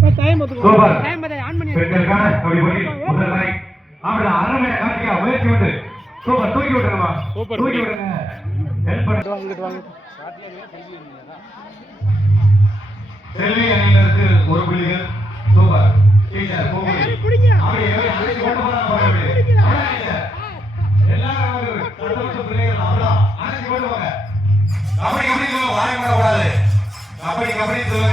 Time time on பண்ணி பெண்களுக்கான கபடி போட்டி முதல் லைன் ஆம்பளை அருமையா கார்த்திகா முயற்சி வந்து. சூப்பர். தூக்கி விட்டுருமா சூப்பர். தூக்கி விடுங்க. ஹெல்ப் பண்ணி. வாங்கிட்டு வாங்க செல்வி அணியினருக்கு ஒரு புள்ளிகள். சூப்பர். டீச்சர் பூங்குடி பிடிங்க. அப்படியே அழைச்சு கொண்டு போறாங்க பாருங்க அப்படியே. அவ்வளவுதான் டீச்சர். எல்லாரும் வந்து கஷ்டப்பட்ட பிள்ளைகள் அவ்வளவுதான். அழைச்சு கொண்டு போங்க. கபடி. கபடி கபடி சொல்லுங்க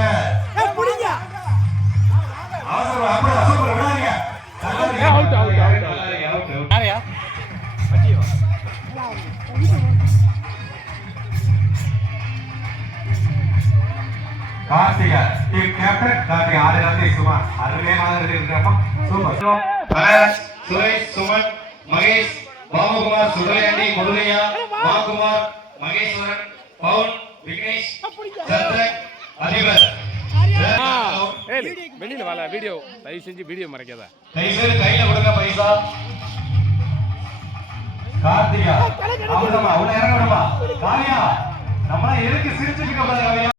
கார்த்திகா டீம் கேப்டன் கார்த்திகா ஆறு நாள் சும்மா அருமையான இருக்கிறப்ப சூப்பர். சுரேஷ் சுமன் மகேஷ் பாபுகுமார் சுடலையாண்டி கொடுலையா மாகுமார் மகேஸ்வரன் பவுன் விக்னேஷ் சந்திரன் அதிபர். வெளியில வாழ வீடியோ. தயவு செஞ்சு வீடியோ மறைக்காத. தயவுசெய்து கையில கொடுங்க பைசா. கார்த்திகா அவ்வளவுதான் அவளை இறங்க விடுமா காவியா நம்மள எதுக்கு சிரிச்சுட்டு இருக்க காவியா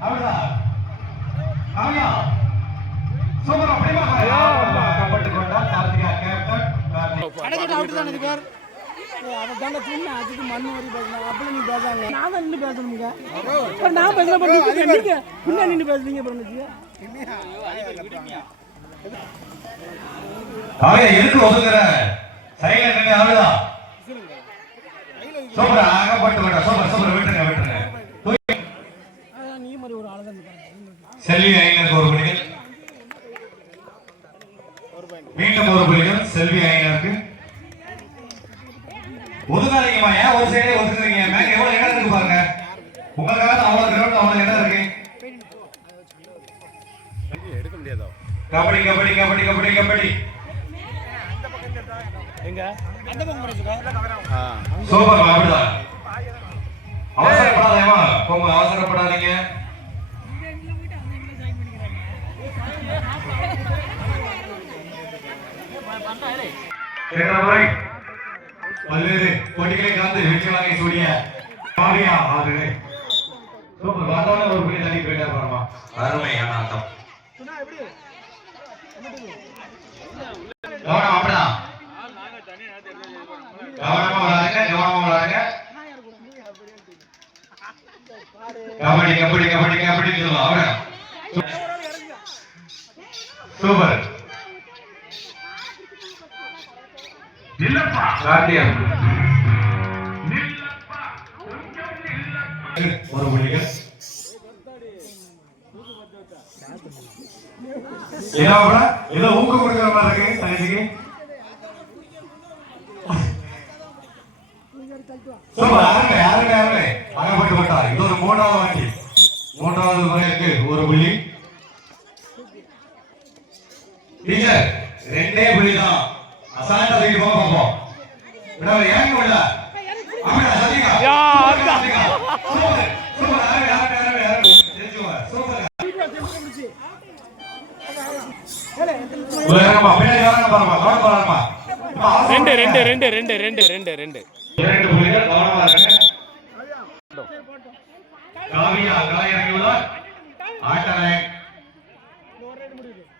அவ்வளவுதான் காவியா சூப்பர் அப்படிமா காவியா கப்பட்டு கொண்டா கார்த்திகா கேப்டன் கார்த்திகா. கடைக்கிட்ட அவுட் தானே இது பேர் அவன் அதுக்கு மண் வரி பேசணும் அப்படி நீ பேசாங்க நான் தான் நின்று பேசணுங்க இப்ப நான் பேசல பண்ணி நீங்க பின்ன நின்று பேசுறீங்க பண்ணுச்சு காவியா எதுக்கு ஒதுக்குற சைடுல நின்று நீ மாதிரி ஒரு ஆள் தான் செல்வி ஒரு புள்ளிகள். மீண்டும் ஒரு புள்ளிகள். செல்வி ஐநருக்கு ஒதுக்காதீங்கம்மா ஏன் ஒரு சைடே ஒதுக்குறீங்க. மேல எவ்வளவு இடம் இருக்கு பாருங்க. உங்களுக்காக அவ்வளவு கிரௌண்ட் அவ்வளவு இடம் இருக்கு. எடுக்க முடியாதோ கபடி கபடி கபடி கபடி கபடி. எங்க? ஆ. சூப்பர் அப்படிதான் அவசரப்படாதேமா போங்க அவசரப்படாதீங்க. பல்வேறு போட்டிகளை கலந்து வெற்றி வாங்கி சூடிய காவியா அவர்களே சூப்பர் வந்தவன ஒரு புள்ளி தள்ளி போயிட்டா பாருமா அருமையான ஆட்டம் கவனம் அப்படிதான் கவனமா விளையாடுங்க கவனமா விளையாடுங்க கபடி கபடி கபடி கபடி சொல்லுவோம் அவரை சூப்பர் இல்லப்பா கார்த்தியன் ஒரு ஏதோ ஏதோ ஊக்கம் கொடுக்குற மாதிரி இருக்கு தனிக்கு சூப்பர் யாருங்க யாருங்க? யாருங்க அகப்பட்டு விட்டா இது ஒரு மூன்றாவது வாட்டி. மூன்றாவது முறைக்கு ஒரு புள்ளி. டீச்சர் ரெண்டே புள்ளி தான் அசால்ட்டா தூக்கி போக பார்ப்போம் விடாம ஏங்க விடல அப்படியா. சூப்பர் சூப்பர் தெரிஞ்சுக்கோங்க. சூப்பர். பின்னாடி இறங்க பாருமா கவனம் பாருமா ரெண்டு ரெண்டு ரெண்டு ரெண்டு ரெண்டு ரெண்டு ரெண்டு. இரண்டு புள்ளிகள் கவனமா இருங்க. காவியா காய் இறங்கியுள்ளார் ஆட்ட நாயக்.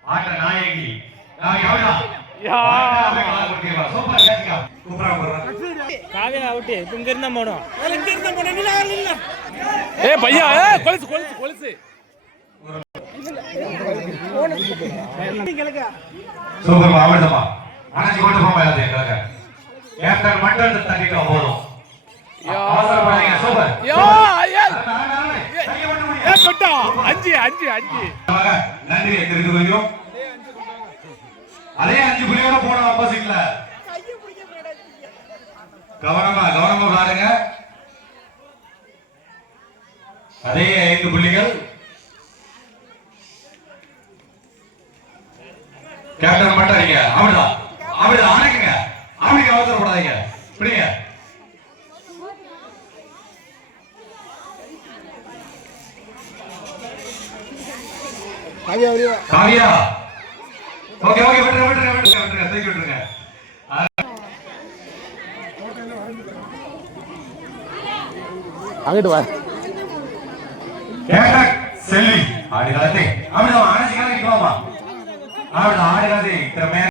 ஆட்ட நாயகி காவி அவடா யா. சூப்பர் கேட்கா சூப்பரா போடுறேன் காவியா அவுட்டு இப்போ இங்க இருந்தா போனோம் இங்க இருந்தா போனோம் இல்ல இல்ல ஏ பையா ஏ கொலுசு கொலுசு கொலுசு. நீங்களுக்கு சூப்பர் அவடமா அணைச்சு கொண்டு போக முடியாது எங்களுக்கு. கேப்டன் மட்டும் தட்டிட்டா போதும். யா. அவசரப்படாதீங்க சூப்பர் அஞ்சு அஞ்சு அஞ்சு. நன்றி தெரிந்து கொள்கிறோம் அதே அஞ்சு புள்ளியோட போனோம் ஆப்போசிட்ல கவனமா கவனமா விளையாடுங்க அதே ஐந்து புள்ளிகள். கேப்டன் மட்டும் அடிங்க அப்படிதான் அப்படிதான் அணைக்குங்க அப்படிங்க அவசரப்படாதீங்க. பிடிங்க. காவியா ஓகே ஓகே விட்டுருங்க விட்டுருங்க விட்டுருங்க விட்டுருங்க. தூக்கி விட்டுருங்க. அங்கிட்டு வா. கேட்ட செல்வி. நிற்கலாமா அப்படிதான் ஆடுகளத்தை திறமையா